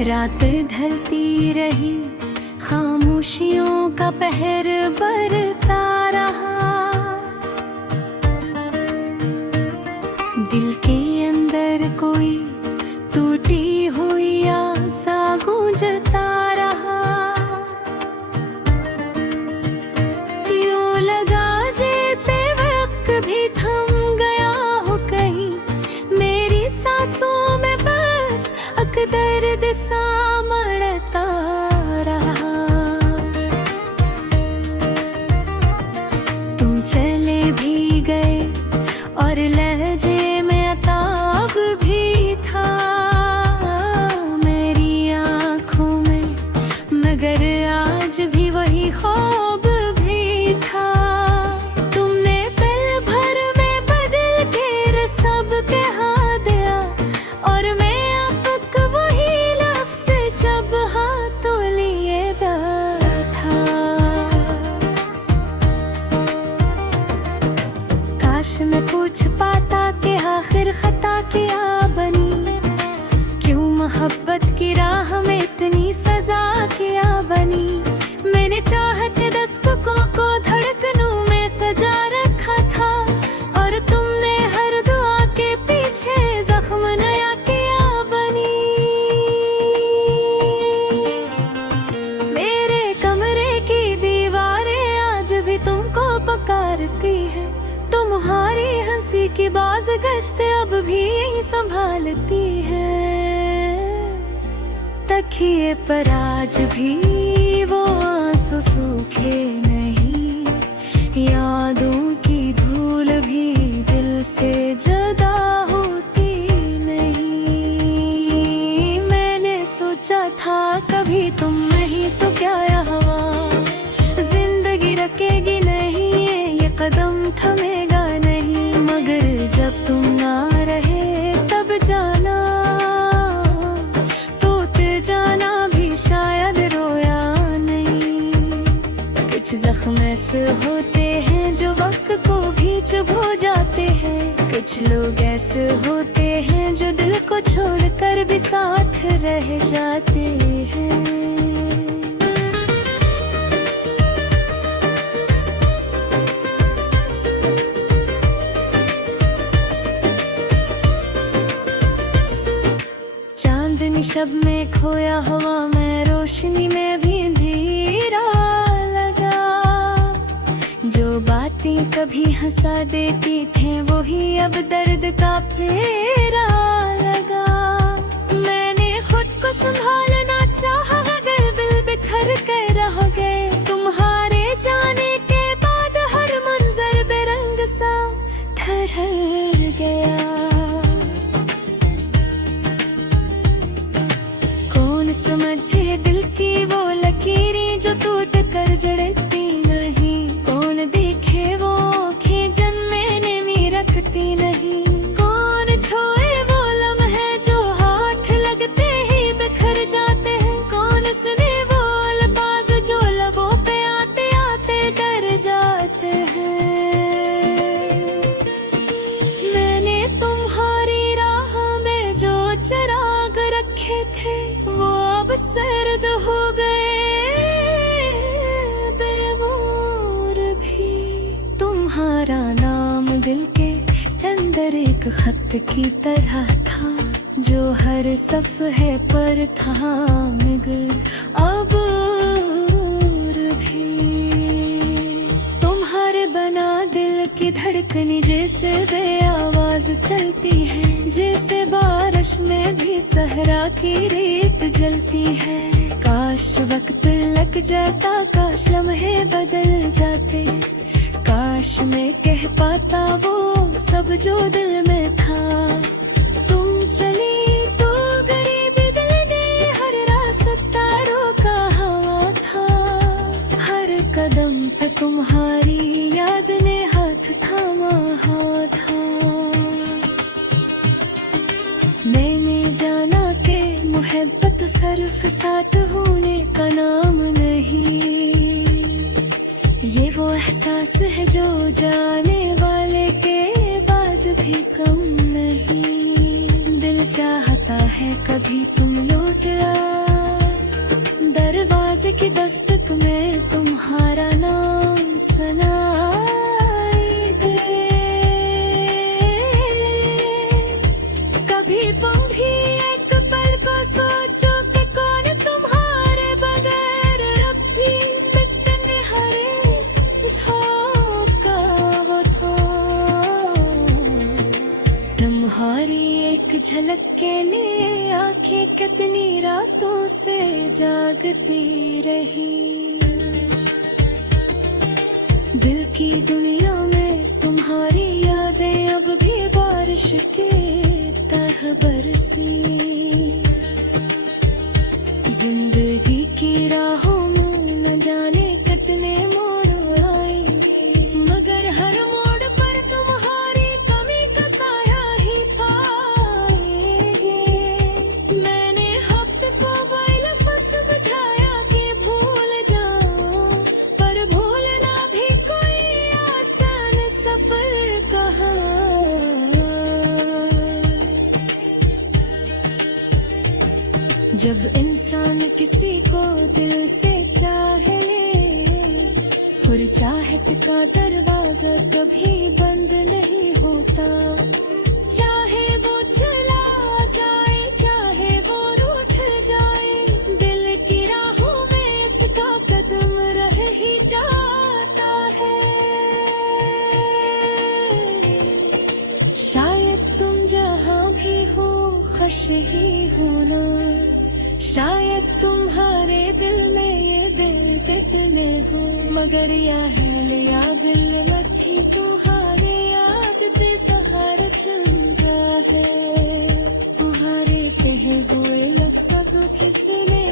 रात ढलती रही, खामोशियों का पहर बरता रहा। दिल के अंदर कोई टूटी हुई आसा गूंजता रहा। यूं लगा जैसे वक्त भी थम गया हो कहीं, मेरी सांसों में बस दर्द सा मढ़ता रहा। तुम चले भी गए और लहजे में अताब भी था मेरी आँखों में, मगर आज भी वही ख्वाब भी था। तुमने पल भर में बदल के सब कहा दिया, और मैं जब हाथों लिए बैठा। काश मैं पूछ पाता कि आखिर खता क्या बनी, क्यों मोहब्बत की राह में इतनी सजा क्या बनी। मैंने चाहते दस्तकों को धड़कनों में सजा रखा था, और तुमने हर दुआ के पीछे जख्म नया किया बनी। पुकारती है तुम्हारी हंसी की बाज गश्त अब भी संभालती है। तकिए पर आज भी वो आंसू सूखे नहीं, यादों की धूल भी दिल से जुदा होती नहीं। मैंने सोचा था कभी तुम नहीं तो क्या हवा, जिंदगी रखेगी नहीं, कदम थमेगा नहीं। मगर जब तुम ना रहे तब जाना, तो फिर जाना भी शायद रोया नहीं। कुछ जख्म ऐसे होते हैं जो वक्त को भी चुभ हो जाते हैं, कुछ लोग ऐसे होते हैं जो दिल को छोड़कर भी साथ रह जाते हैं। शब में खोया हवा में, रोशनी में भी अंधेरा लगा। जो बातें कभी हंसा देती थे वही अब दर्द का फेरा लगा। मैंने खुद को संभालना चाहा मगर दिल बिखर कर रह गए। तुम्हारे जाने के बाद हर मंजर बेरंग सा ठहर गया। समझे दिल की वो लकीरें जो टूट कर जड़ती नहीं, कौन देखे वो आँखें जन्मे में रखती नहीं, कौन छोए वो लम्हे जो हाथ लगते ही बिखर जाते हैं, कौन सुने वो अल्फाज जो लबों पे आते आते डर जाते हैं। मैंने तुम्हारी राह में जो चिराग रखे थे वो अब सर्द हो गए बेबूर भी। तुम्हारा नाम दिल के अंदर एक खत की तरह था, जो हर सफ़हे पर था मगर अबूर भी। तुम्हारे बना दिल की धड़कन जैसे बेआवाज चलती है, जैसे बारिश में भी सहरा की रेत जलती है। काश वक्त लग जाता, काश लम्हे बदल जाते, काश मैं कह पाता वो सब जो दिल में था। तुम चली तो गरीबी दिल ने हर रास्ता रोका हवा था, हर कदम पे तुम्हारी याद ने हाथ थामा था। मैंने जाना कि मोहब्बत सिर्फ साथ होने का नाम नहीं, ये वो एहसास है जो जाने वाले के भी कम नहीं। दिल चाहता है कभी तुम लौट निकला, दरवाजे की दस्तक में तुम्हारा नाम सुनाई दे। कभी तुम भी एक पल को सोचो कि कौन तुम्हारे बगैर अब भी मिटने हरे झोंका वो था। तुम्हारी एक झलक के लिए आंखें कितनी रातों से जागती रही। दिल की दुनिया में तुम्हारी यादें अब भी बारिश की तरह बरसी। जिंदगी की राहों में न जाने कितने मोड़ आएंगे, मगर हर मोड़ पर तुम्हारी कमी का साया ही पाएंगे। मैंने हफ्त को वही लफ्ज़ बुझाया कि भूल जाऊं, पर भूलना भी कोई आसान सफर कहा। जब इंसान किसी को दिल से चाहे ले, फिर चाहत का दरवाजा कभी बंद नहीं होता। चाहे वो चला जाए, चाहे वो रूठ जाए, दिल की राहों में इसका कदम रह ही जाता है। शायद तुम जहाँ भी हो खुश ही हो ना, शायद तुम्हारे दिल में ये दिल में हो, मगर या दिल मट्ठी तुम्हारे याद के सहारे चलता है। तुम्हारे कहे हुए लफ्ज़ को किसने